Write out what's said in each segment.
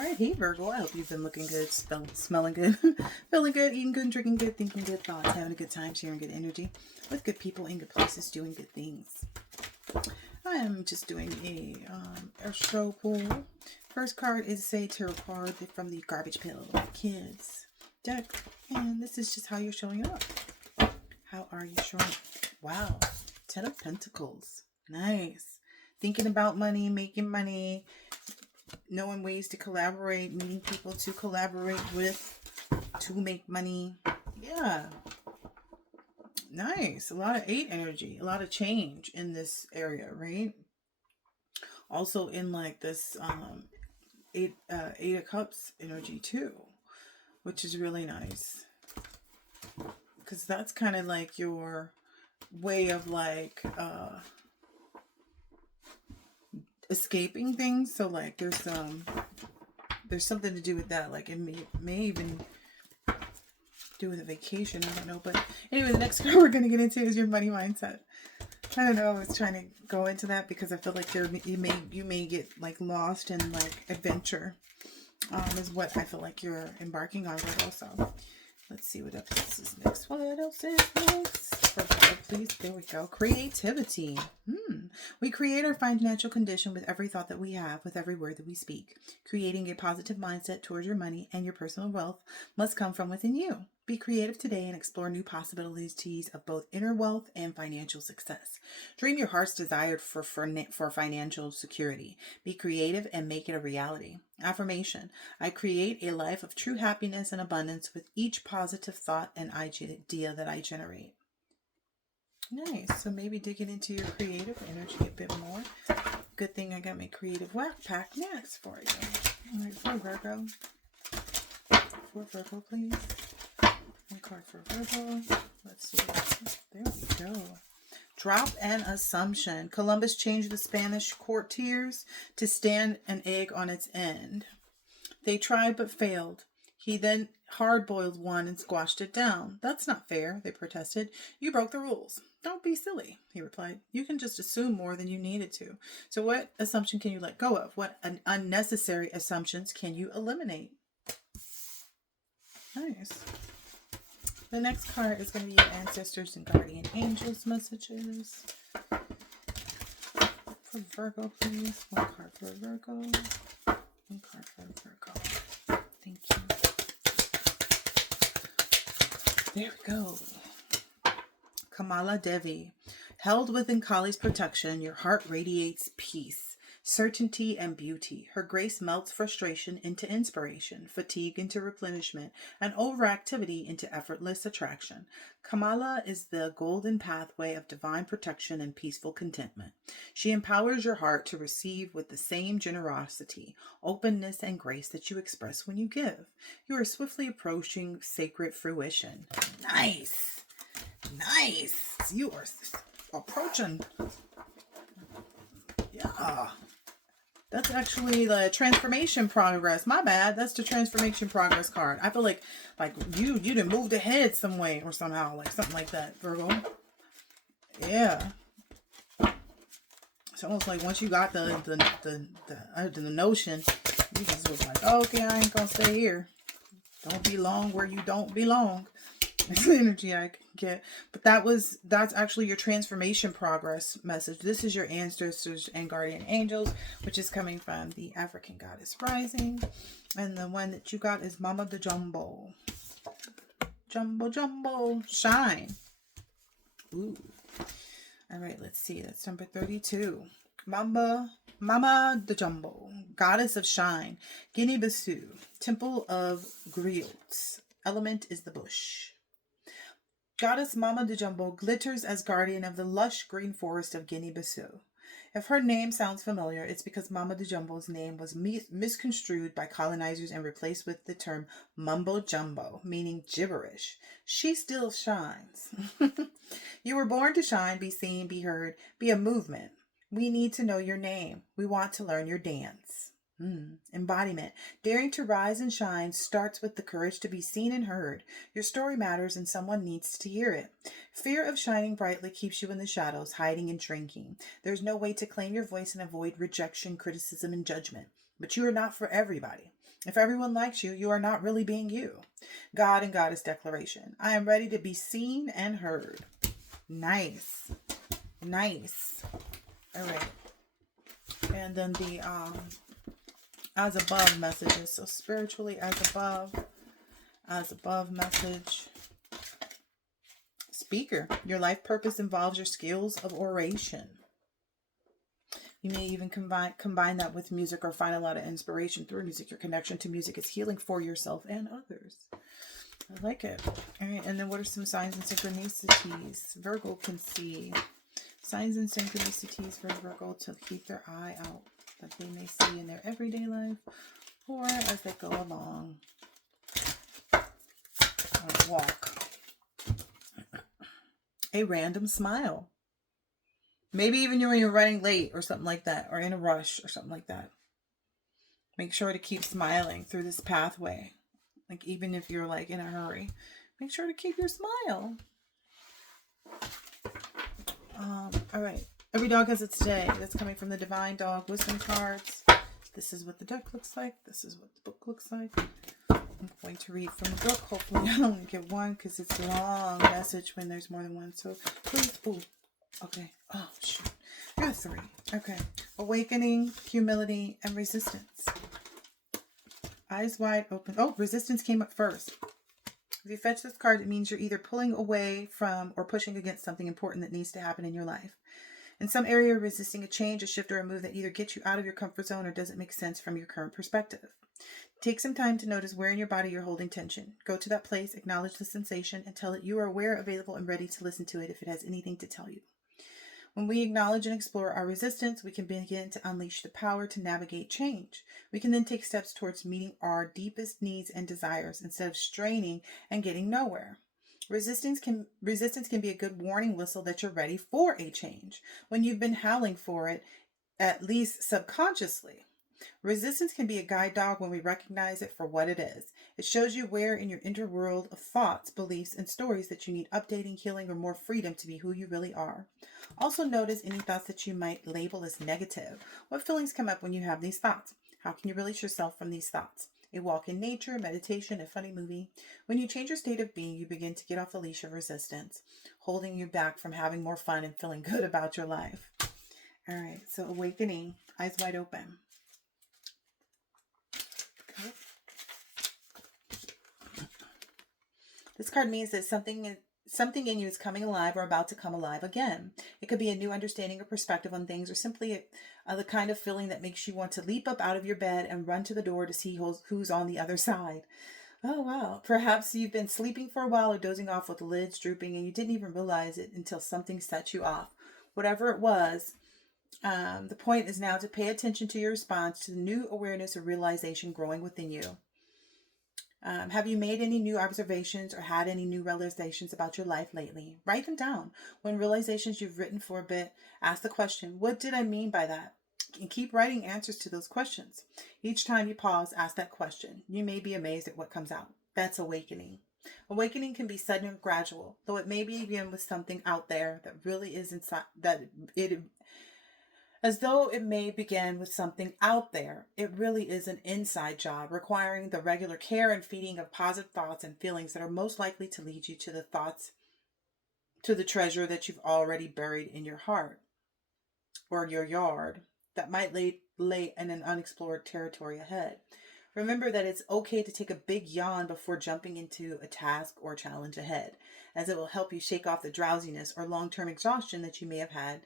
All right, hey Virgo, I hope you've been looking good, smelling good, feeling good, eating good, drinking good, thinking good thoughts, having a good time, sharing good energy with good people in good places, doing good things. I am just doing a show pool. First card is a tarot card from the Garbage Pail Kids deck, and this is just how you're showing up. How are you showing up? Wow, Ten of Pentacles, nice. Thinking about money, making money, knowing ways to collaborate, meeting people to collaborate with, to make money. Yeah. Nice. A lot of 8 energy, a lot of change in this area, right? Also in like this 8 of Cups energy too, which is really nice. Because that's kind of like your way of like escaping things. So like there's something to do with that. Like it may even do with a vacation. I don't know. But anyway, the next card we're going to get into is your money mindset. I don't know. I was trying to go into that because I feel like you may get like lost in like adventure. Is what I feel like you're embarking on, but also let's see what else is next. What else is next? Please, there we go. Creativity. We create our financial condition with every thought that we have, with every word that we speak. Creating a positive mindset towards your money and your personal wealth must come from within you. Be creative today and explore new possibilities of both inner wealth and financial success. Dream your heart's desire for financial security. Be creative and make it a reality. Affirmation. I create a life of true happiness and abundance with each positive thought and idea that I generate. Nice. So maybe digging into your creative energy a bit more. Good thing I got my creative whack pack next for you. All right, for Virgo. For Virgo, please. One card for Virgo. Let's see. There we go. Drop an assumption. Columbus changed the Spanish courtiers to stand an egg on its end. They tried but failed. He then hard-boiled one and squashed it down. That's not fair, they protested. You broke the rules. Don't be silly, he replied. You can just assume more than you needed to. So what assumption can you let go of? What unnecessary assumptions can you eliminate? Nice. The next card is going to be your ancestors and guardian angels messages. For Virgo, please. One card for Virgo. One card for Virgo. Thank you. There we go. Kamala Devi. Held within Kali's protection, your heart radiates peace, certainty, and beauty. Her grace melts frustration into inspiration, fatigue into replenishment, and overactivity into effortless attraction. Kamala is the golden pathway of divine protection and peaceful contentment. She empowers your heart to receive with the same generosity, openness, and grace that you express when you give. You are swiftly approaching sacred fruition. Nice! Nice! You are approaching. Yeah. That's actually the transformation progress. My bad. That's the transformation progress card. I feel like you done moved ahead some way or somehow, like something like that, Virgo. Yeah. It's almost like once you got the notion, you just was like, oh, okay, I ain't gonna stay here. Don't belong where you don't belong. It's the energy I get. But that's actually your transformation progress message. This is your ancestors and guardian angels, which is coming from the African goddess rising. And the one that you got is Mama the Jumbo. Jumbo, shine. Ooh. All right, let's see. That's number 32. Mama the Jumbo, goddess of shine. Guinea-Bissau, temple of griots. Element is the bush. Goddess Mama de Jumbo glitters as guardian of the lush green forest of Guinea-Bissau. If her name sounds familiar, it's because Mama de Jumbo's name was misconstrued by colonizers and replaced with the term mumbo jumbo, meaning gibberish. She still shines. You were born to shine, be seen, be heard, be a movement. We need to know your name. We want to learn your dance. Embodiment. Daring to rise and shine starts with the courage to be seen and heard. Your story matters and someone needs to hear it. Fear of shining brightly keeps you in the shadows, hiding and shrinking. There's no way to claim your voice and avoid rejection, criticism, and judgment. but you are not for everybody. If everyone likes you, you are not really being you. God and Goddess declaration. I am ready to be seen and heard. Nice. Nice. All right. And then the as above messages. So spiritually as above message. Speaker. Your life purpose involves your skills of oration. You may even combine that with music or find a lot of inspiration through music. Your connection to music is healing for yourself and others. I like it. All right, and then what are some signs and synchronicities Virgo can see? Signs and synchronicities for Virgo to keep their eye out that they may see in their everyday life or as they go along or walk. A random smile. Maybe even when you're running late or something like that, or in a rush or something like that. Make sure to keep smiling through this pathway. Like even if you're like in a hurry, make sure to keep your smile. All right. Every dog has its day. That's coming from the Divine Dog Wisdom cards. This is what the deck looks like. This is what the book looks like. I'm going to read from the book. Hopefully I only get one because it's a long message when there's more than one. So please, ooh, okay. Oh, shoot. You're 3. Okay. Awakening, humility, and resistance. Eyes wide open. Oh, resistance came up first. If you fetch this card, it means you're either pulling away from or pushing against something important that needs to happen in your life. In some area, you're resisting a change, a shift, or a move that either gets you out of your comfort zone or doesn't make sense from your current perspective. Take some time to notice where in your body you're holding tension. Go to that place, acknowledge the sensation, and tell it you are aware, available, and ready to listen to it if it has anything to tell you. When we acknowledge and explore our resistance, we can begin to unleash the power to navigate change. We can then take steps towards meeting our deepest needs and desires instead of straining and getting nowhere. Resistance can be a good warning whistle that you're ready for a change when you've been howling for it, at least subconsciously. Resistance can be a guide dog when we recognize it for what it is. It shows you where in your inner world of thoughts, beliefs, and stories that you need updating, healing, or more freedom to be who you really are. Also notice any thoughts that you might label as negative. What feelings come up when you have these thoughts? How can you release yourself from these thoughts? A walk in nature, meditation, a funny movie. When you change your state of being, you begin to get off the leash of resistance, holding you back from having more fun and feeling good about your life. All right, so awakening, eyes wide open. Okay. This card means that something in you is coming alive or about to come alive again. It could be a new understanding or perspective on things, or simply the kind of feeling that makes you want to leap up out of your bed and run to the door to see who's on the other side. Oh, wow. Perhaps you've been sleeping for a while or dozing off with the lids drooping and you didn't even realize it until something set you off. Whatever it was, the point is now to pay attention to your response to the new awareness or realization growing within you. Have you made any new observations or had any new realizations about your life lately? Write them down. When realizations you've written for a bit, ask the question, what did I mean by that? And keep writing answers to those questions. Each time you pause, ask that question. You may be amazed at what comes out. That's awakening. Awakening can be sudden or gradual, though it may begin with something out there that really is inside, as though it may begin with something out there, it really is an inside job requiring the regular care and feeding of positive thoughts and feelings that are most likely to lead you to the treasure that you've already buried in your heart or your yard that might lay in an unexplored territory ahead. Remember that it's okay to take a big yawn before jumping into a task or challenge ahead, as it will help you shake off the drowsiness or long-term exhaustion that you may have had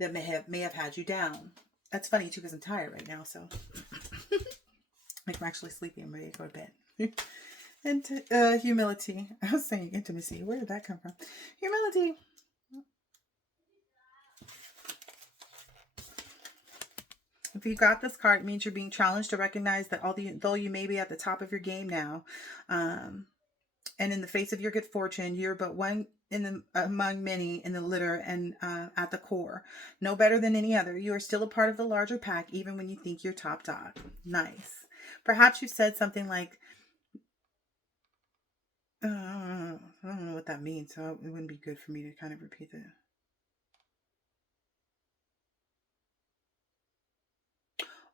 that may have had you down. That's funny too because I'm tired right now, so like I'm actually sleepy. I'm ready to go to bed. And humility. I was saying intimacy. Where did that come from? Humility. If you got this card, it means you're being challenged to recognize that though you may be at the top of your game now, and in the face of your good fortune, you're but one among many in the litter and at the core. No better than any other. You are still a part of the larger pack, even when you think you're top dog. Nice. Perhaps you said something like, I don't know what that means, so it wouldn't be good for me to kind of repeat that.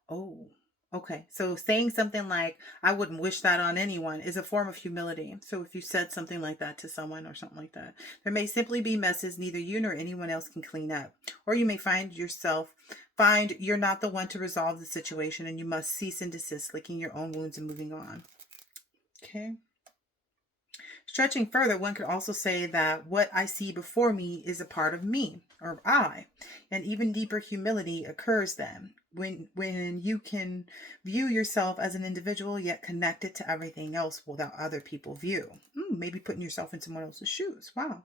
Oh, Okay, so saying something like, I wouldn't wish that on anyone is a form of humility. So if you said something like that to someone or something like that, there may simply be messes neither you nor anyone else can clean up. Or you may find you're not the one to resolve the situation and you must cease and desist, licking your own wounds and moving on. Okay. Stretching further, one could also say that what I see before me is a part of me, or I. And even deeper humility occurs then, when you can view yourself as an individual yet connected to everything else without other people view. Maybe putting yourself in someone else's shoes. Wow.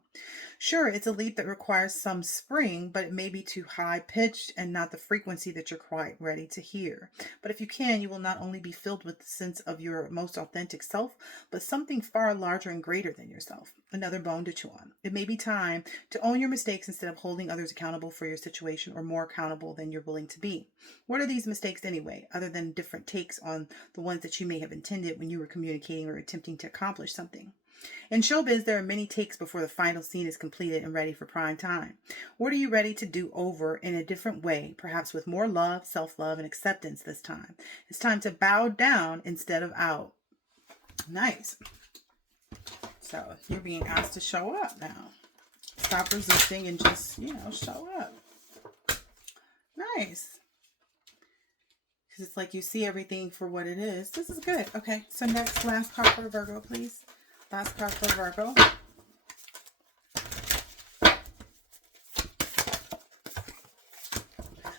Sure, it's a leap that requires some spring, but it may be too high pitched and not the frequency that you're quite ready to hear. But if you can, you will not only be filled with the sense of your most authentic self, but something far larger and greater than yourself. Another bone to chew on. It may be time to own your mistakes instead of holding others accountable for your situation, or more accountable than you're willing to be. What are these mistakes anyway, other than different takes on the ones that you may have intended when you were communicating or attempting to accomplish something? In showbiz, there are many takes before the final scene is completed and ready for prime time. What are you ready to do over in a different way, perhaps with more love, self-love, and acceptance this time? It's time to bow down instead of out. Nice. So you're being asked to show up now. Stop resisting and just, show up. Nice. Because it's like you see everything for what it is. This is good. Okay, so next, last card for Virgo, please. Last card for Virgo.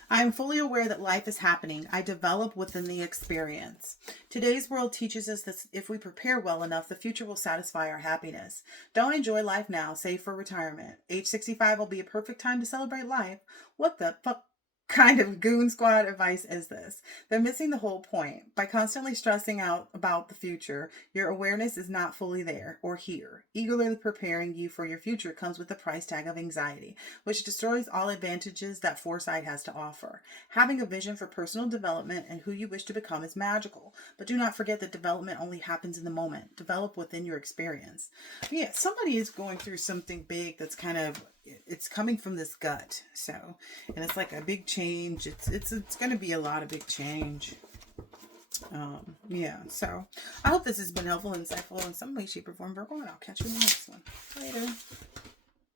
I am fully aware that life is happening. I develop within the experience. Today's world teaches us that if we prepare well enough, the future will satisfy our happiness. Don't enjoy life now, save for retirement. Age 65 will be a perfect time to celebrate life. What the fuck kind of goon squad advice is this? They're missing the whole point. By constantly stressing out about the future, your awareness is not fully there or here. Eagerly preparing you for your future comes with the price tag of anxiety, which destroys all advantages that foresight has to offer. Having a vision for personal development and who you wish to become is magical, but do not forget that development only happens in the moment. Develop within your experience. Yeah, somebody is going through something big that's kind of, it's coming from this gut. So, and it's like a big change. It's going to be a lot of big change. Yeah, so I hope this has been helpful, insightful in some way, shape, or form, Virgo, and I'll catch you in the next one. Later.